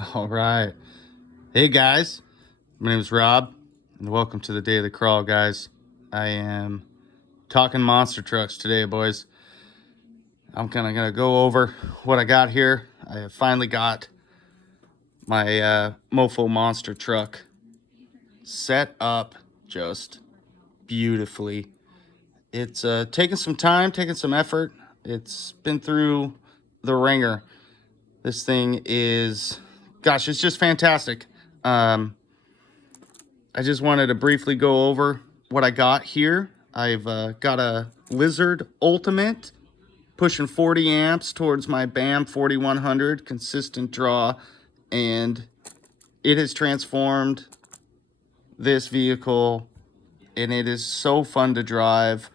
All right. Hey guys, my name is Rob and welcome to the Daily Crawl, guys. I am talking monster trucks today, boys. I'm kind of going to go over what I got here. I have finally got my Mofo monster truck set up just beautifully. It's taken some time, taken some effort. It's been through the ringer. This thing is, gosh, it's just fantastic. I just wanted to briefly go over what I got here. I've got a Lizard Ultimate pushing 40 amps towards my BAM4100 consistent draw, and it has transformed this vehicle, and it is so fun to drive.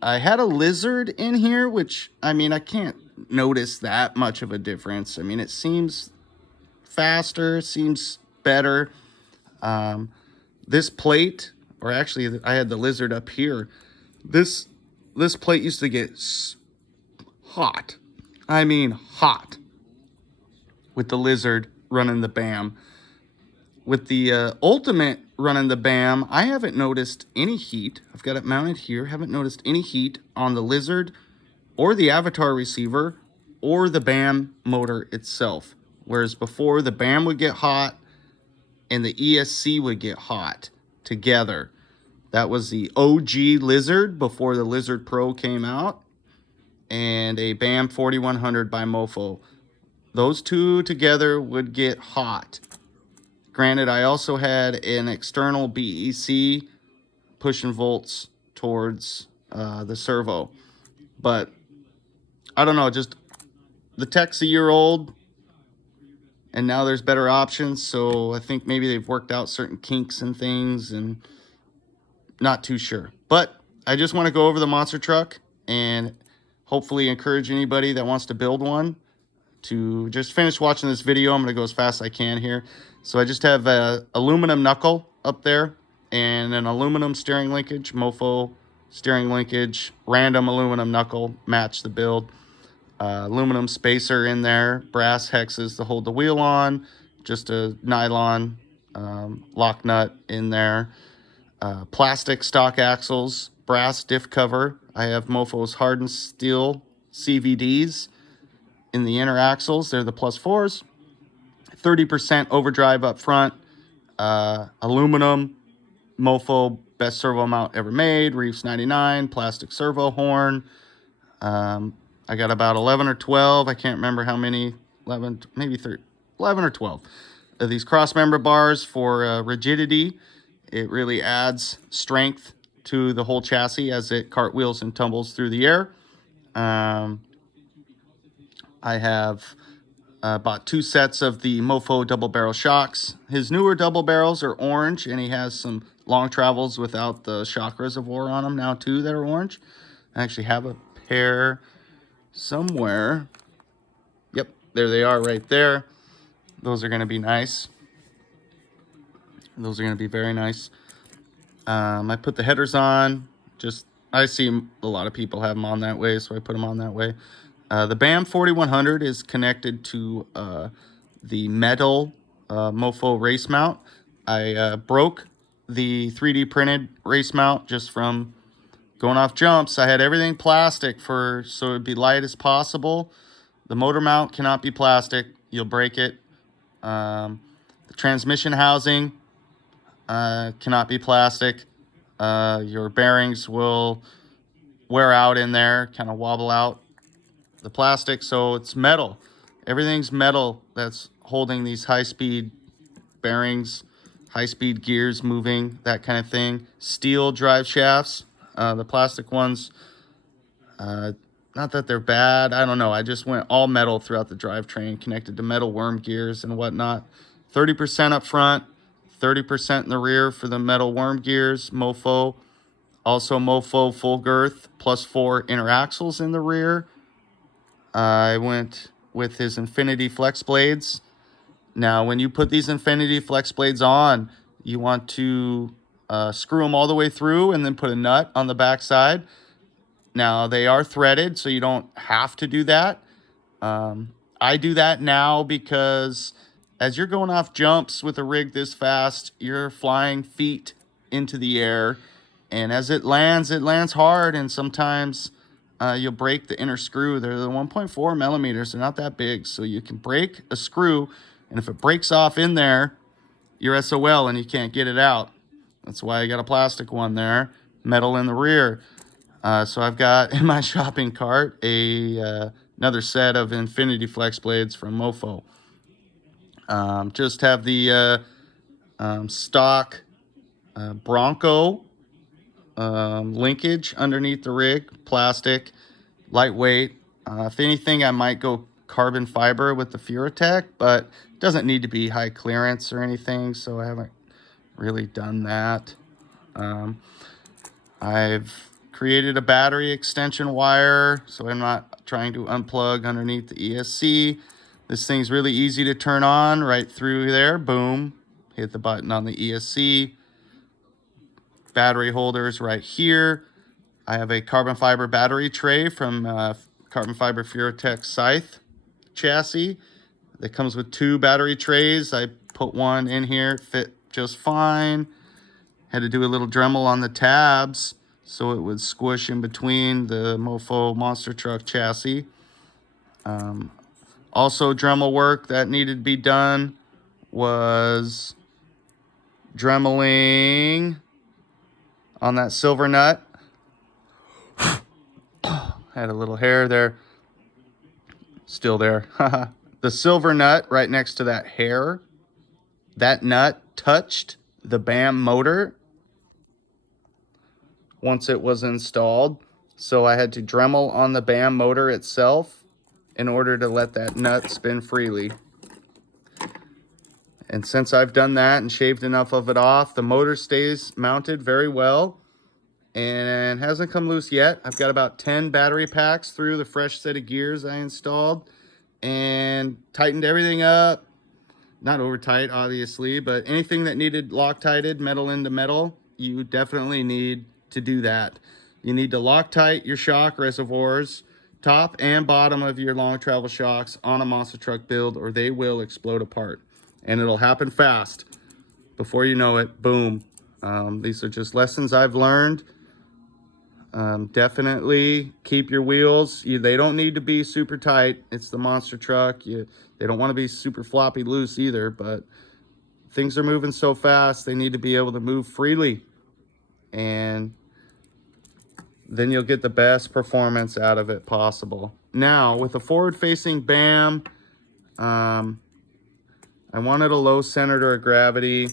I had a Lizard in here, which, I mean, I can't notice that much of a difference. I mean, it seems faster, seems better. This plate, or actually I had the Lizard up here. This plate used to get hot. I mean, hot with the Lizard running the BAM. With the Ultimate running the BAM, I haven't noticed any heat. I've got it mounted here. Haven't noticed any heat on the Lizard or the Avatar receiver or the BAM motor itself. Whereas before, the BAM would get hot and the ESC would get hot together. That was the OG Lizard before the Lizard Pro came out, and a BAM4100 by Mofo. Those two together would get hot. Granted, I also had an external BEC pushing volts towards the servo. But I don't know, just the tech's a year old, and now there's better options. So I think maybe they've worked out certain kinks and things, and not too sure. But I just want to go over the monster truck and hopefully encourage anybody that wants to build one to just finish watching this video. I'm going to go as fast as I can here. So I just have a aluminum knuckle up there and an aluminum steering linkage, Mofo steering linkage, random aluminum knuckle, match the build. Aluminum spacer in there, brass hexes to hold the wheel on, just a nylon lock nut in there. Plastic stock axles, brass diff cover. I have Mofo's hardened steel CVDs in the inner axles. They're the +4s. 30% overdrive up front. Aluminum, Mofo, best servo mount ever made. Reefs 99, plastic servo horn. I got about 11 or 12. I can't remember how many. 11, maybe 11 or 12 of these cross member bars for rigidity. It really adds strength to the whole chassis as it cartwheels and tumbles through the air. I have bought 2 sets of the Mofo double barrel shocks. His newer double barrels are orange, and he has some long travels without the shock reservoir on them now too that are orange. I actually have a pair somewhere. Yep, there they are right there. Those are going to be nice. Those are going to be very nice. I put the headers on. I see a lot of people have them on that way, so I put them on that way. The BAM4100 is connected to the metal Mofo race mount. I broke the 3D printed race mount just from going off jumps. I had everything plastic so it'd be light as possible. The motor mount cannot be plastic. You'll break it. The transmission housing cannot be plastic. Your bearings will wear out in there, kind of wobble out the plastic, so it's metal. Everything's metal that's holding these high-speed bearings, high-speed gears moving, that kind of thing. Steel drive shafts. The plastic ones, not that they're bad, I don't know. I just went all metal throughout the drivetrain, connected to metal worm gears and whatnot. 30% up front, 30% in the rear for the metal worm gears. Mofo, also Mofo full girth, +4 inner axles in the rear. I went with his Infinity Flex blades. Now, when you put these Infinity Flex blades on, you want to screw them all the way through and then put a nut on the back side. Now, they are threaded, so you don't have to do that. I do that now because as you're going off jumps with a rig this fast, you're flying feet into the air. And as it lands hard, and sometimes you'll break the inner screw. They're the 1.4 millimeters. They're not that big, so you can break a screw, and if it breaks off in there, you're SOL and you can't get it out. That's why I got a plastic one there, metal in the rear. So I've got in my shopping cart another set of Infinity Flex blades from Mofo. Just have the stock Bronco linkage underneath the rig, plastic, lightweight. If anything, I might go carbon fiber with the Furitek, but it doesn't need to be high clearance or anything, so I haven't really done that. I've created a battery extension wire, so I'm not trying to unplug underneath the ESC. This thing's really easy to turn on right through there. Boom, hit the button on the ESC. Battery holders right here. I have a carbon fiber battery tray from Carbon Fiber Furitek Scythe chassis that comes with 2 battery trays. I put one in here, fit just fine. Had to do a little Dremel on the tabs so it would squish in between the Mofo monster truck chassis. Also, Dremel work that needed to be done was dremeling on that silver nut. Had a little hair there. Still there. The silver nut right next to that hair, that nut touched the BAM motor once it was installed. So I had to Dremel on the BAM motor itself in order to let that nut spin freely. And since I've done that and shaved enough of it off, the motor stays mounted very well and hasn't come loose yet. I've got about 10 battery packs through the fresh set of gears I installed and tightened everything up. Not over tight, obviously, but anything that needed Loctited, metal into metal, you definitely need to do that. You need to Loctite your shock reservoirs, top and bottom of your long travel shocks on a monster truck build, or they will explode apart. And it'll happen fast. Before you know it, boom. These are just lessons I've learned. Definitely keep your wheels. They don't need to be super tight. It's the monster truck. They don't want to be super floppy loose either, but things are moving so fast, they need to be able to move freely. And then you'll get the best performance out of it possible. Now, with a forward-facing BAM, I wanted a low center of gravity,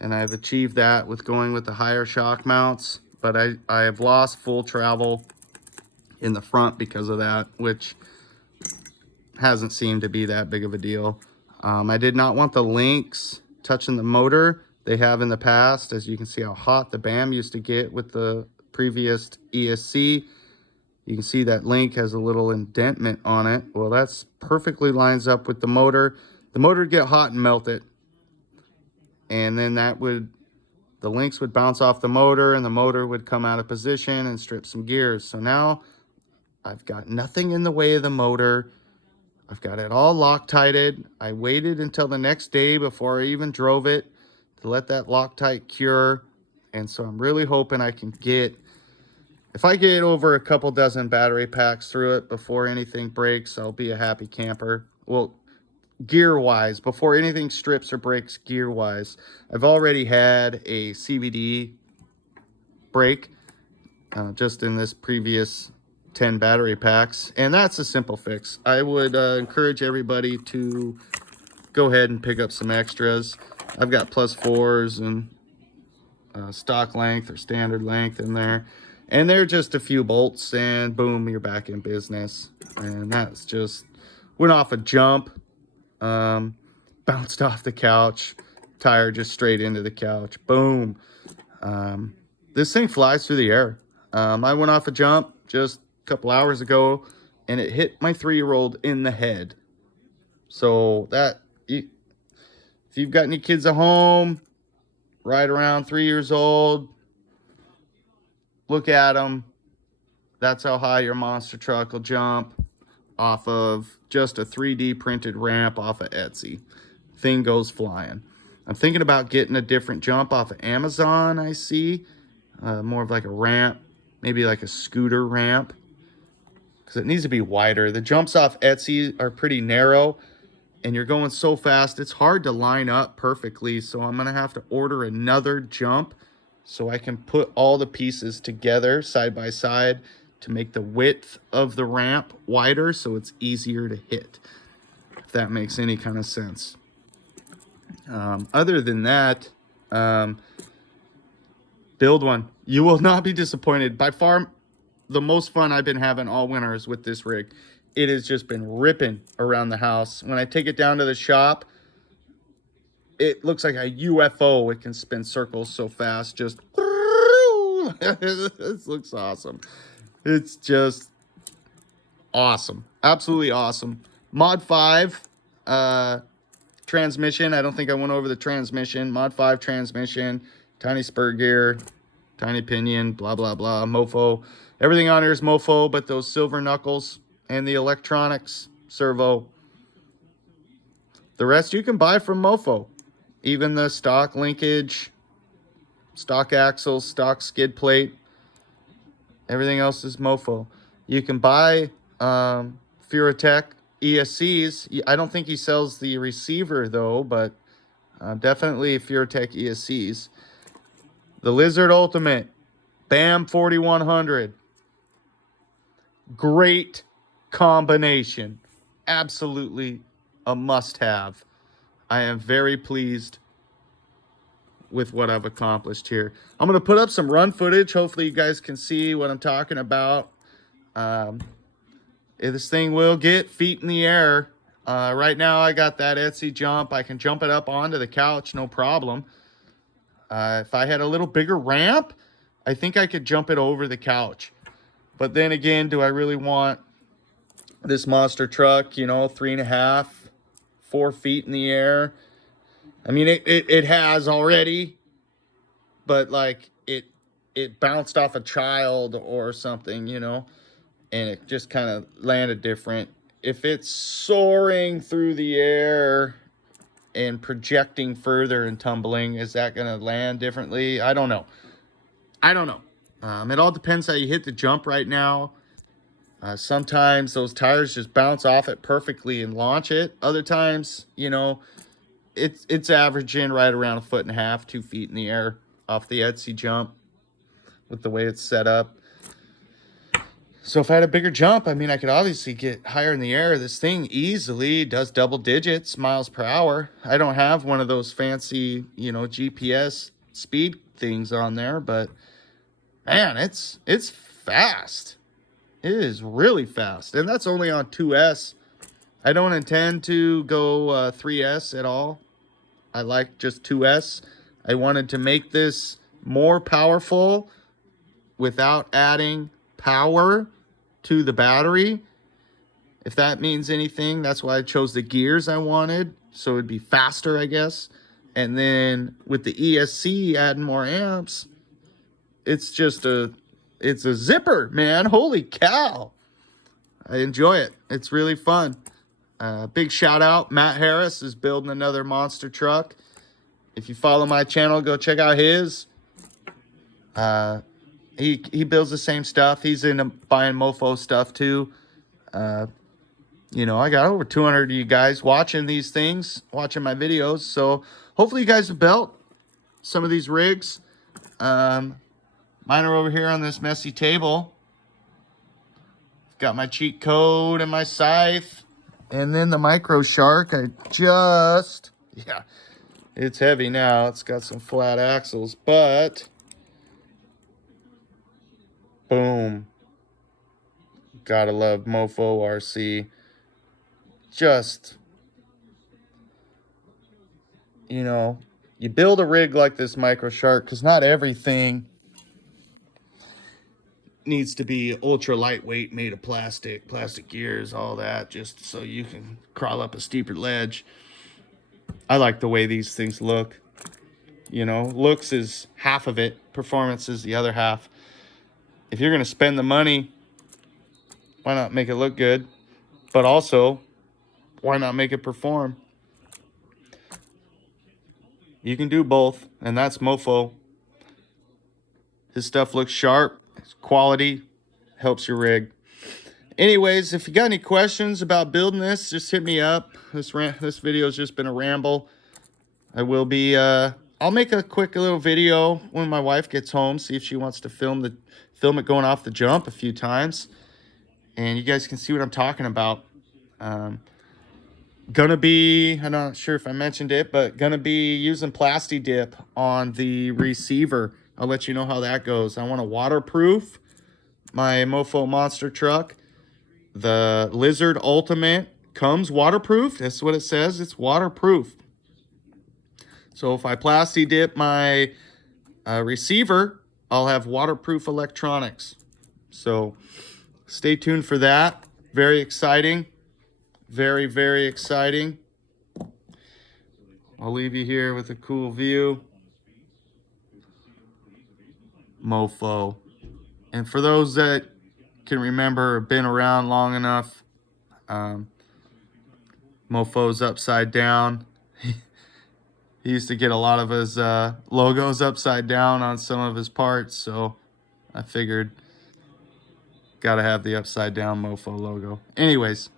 and I've achieved that with going with the higher shock mounts. But I have lost full travel in the front because of that, which hasn't seemed to be that big of a deal. I did not want the links touching the motor. They have in the past, as you can see how hot the BAM used to get with the previous ESC. You can see that link has a little indentation on it. Well, that's perfectly lines up with the motor. The motor would get hot and melt it. And then the links would bounce off the motor and the motor would come out of position and strip some gears. So now I've got nothing in the way of the motor. I've got it all Loctited. I waited until the next day before I even drove it to let that Loctite cure. And so I'm really hoping I can if I get over a couple dozen battery packs through it before anything breaks, I'll be a happy camper. Well, gear-wise, before anything strips or breaks gear-wise, I've already had a CVD break just in this previous 10 battery packs, and that's a simple fix. I would encourage everybody to go ahead and pick up some extras. I've got +4s and stock length or standard length in there, and they're just a few bolts, and boom, you're back in business. And that's just went off a jump, bounced off the couch, tire just straight into the couch, boom. This thing flies through the air. I went off a jump just a couple hours ago and it hit my 3-year-old in the head. So if you've got any kids at home right around 3 years old, look at them. That's how high your monster truck will jump off of just a 3D printed ramp off of Etsy. thing goes flying. I'm thinking about getting a different jump off of Amazon, I see. More of like a ramp, maybe like a scooter ramp, because it needs to be wider. The jumps off Etsy are pretty narrow, and you're going so fast, it's hard to line up perfectly. So I'm going to have to order another jump so I can put all the pieces together side by side to make the width of the ramp wider so it's easier to hit, if that makes any kind of sense. Other than that, build one. You will not be disappointed. By far, the most fun I've been having all winter is with this rig. It has just been ripping around the house. When I take it down to the shop, it looks like a UFO. It can spin circles so fast. Just this looks awesome. It's just awesome. Absolutely awesome. Mod 5 transmission. I don't think I went over the transmission. Mod 5 transmission. Tiny spur gear. Tiny pinion. Blah, blah, blah. Mofo. Everything on here is Mofo, but those silver knuckles and the electronics servo. The rest you can buy from Mofo. Even the stock linkage, stock axles, stock skid plate. Everything else is Mofo. You can buy Furitek ESCs. I don't think he sells the receiver though, but definitely Furitek ESCs. The Lizard Ultimate, BAM4100. Great combination. Absolutely a must-have. I am very pleased with what I've accomplished here. I'm going to put up some run footage. Hopefully you guys can see what I'm talking about. This thing will get feet in the air. Right now I got that Etsy jump. I can jump it up onto the couch, no problem. If I had a little bigger ramp, I think I could jump it over the couch. But then again, do I really want this monster truck, you know, 3.5, 4 feet in the air? I mean, it has already, but like it bounced off a child or something, you know, and it just kind of landed different. If it's soaring through the air and projecting further and tumbling, is that going to land differently? I don't know. It all depends how you hit the jump right now. Sometimes those tires just bounce off it perfectly and launch it. Other times, you know, it's averaging right around 1.5 feet, 2 feet in the air off the Etsy jump with the way it's set up. So if I had a bigger jump, I mean, I could obviously get higher in the air. This thing easily does double digits miles per hour. I don't have one of those fancy, you know, GPS speed things on there, but man, it's fast. It is really fast. And that's only on 2S. I don't intend to go 3S at all. I like just 2S. I wanted to make this more powerful without adding power to the battery. If that means anything, that's why I chose the gears I wanted. So it'd be faster, I guess. And then with the ESC adding more amps, it's just it's a zipper, man. Holy cow. I enjoy it. It's really fun. Big shout out. Matt Harris is building another monster truck. If you follow my channel, go check out his. He builds the same stuff. He's into buying Mofo stuff too. You know, I got over 200 of you guys watching these things, watching my videos. So hopefully you guys have built some of these rigs. Mine are over here on this messy table. Got my cheat code and my scythe. And then the Micro Shark, yeah, it's heavy now. It's got some flat axles, but boom. Gotta love Mofo RC. Just, you know, you build a rig like this Micro Shark, because not everything needs to be ultra lightweight, made of plastic gears, all that, just so you can crawl up a steeper ledge. I like the way these things look. You know, looks is half of it, performance is the other half. If you're going to spend the money, why not make it look good? But also, why not make it perform? You can do both, and that's Mofo. His stuff looks sharp, it's quality, helps your rig. Anyways, if you got any questions about building this, just hit me up. This video has just been a ramble. I will be, I'll make a quick little video when my wife gets home, see if she wants to film it going off the jump a few times. And you guys can see what I'm talking about. Gonna be, I'm not sure if I mentioned it, but gonna be using Plasti Dip on the receiver. I'll let you know how that goes. I want to waterproof my Mofo monster truck. The Lizard Ultimate comes waterproof. That's what it says. It's waterproof. So if I Plasti Dip my receiver, I'll have waterproof electronics. So stay tuned for that. Very exciting. Very, very exciting. I'll leave you here with a cool view. Mofo. And for those that can remember, been around long enough, Mofo's upside down. He used to get a lot of his logos upside down on some of his parts, so I figured gotta have the upside down Mofo logo. Anyways,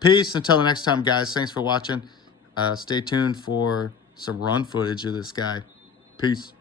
peace until the next time, guys. Thanks for watching. Stay tuned for some run footage of this guy. Peace.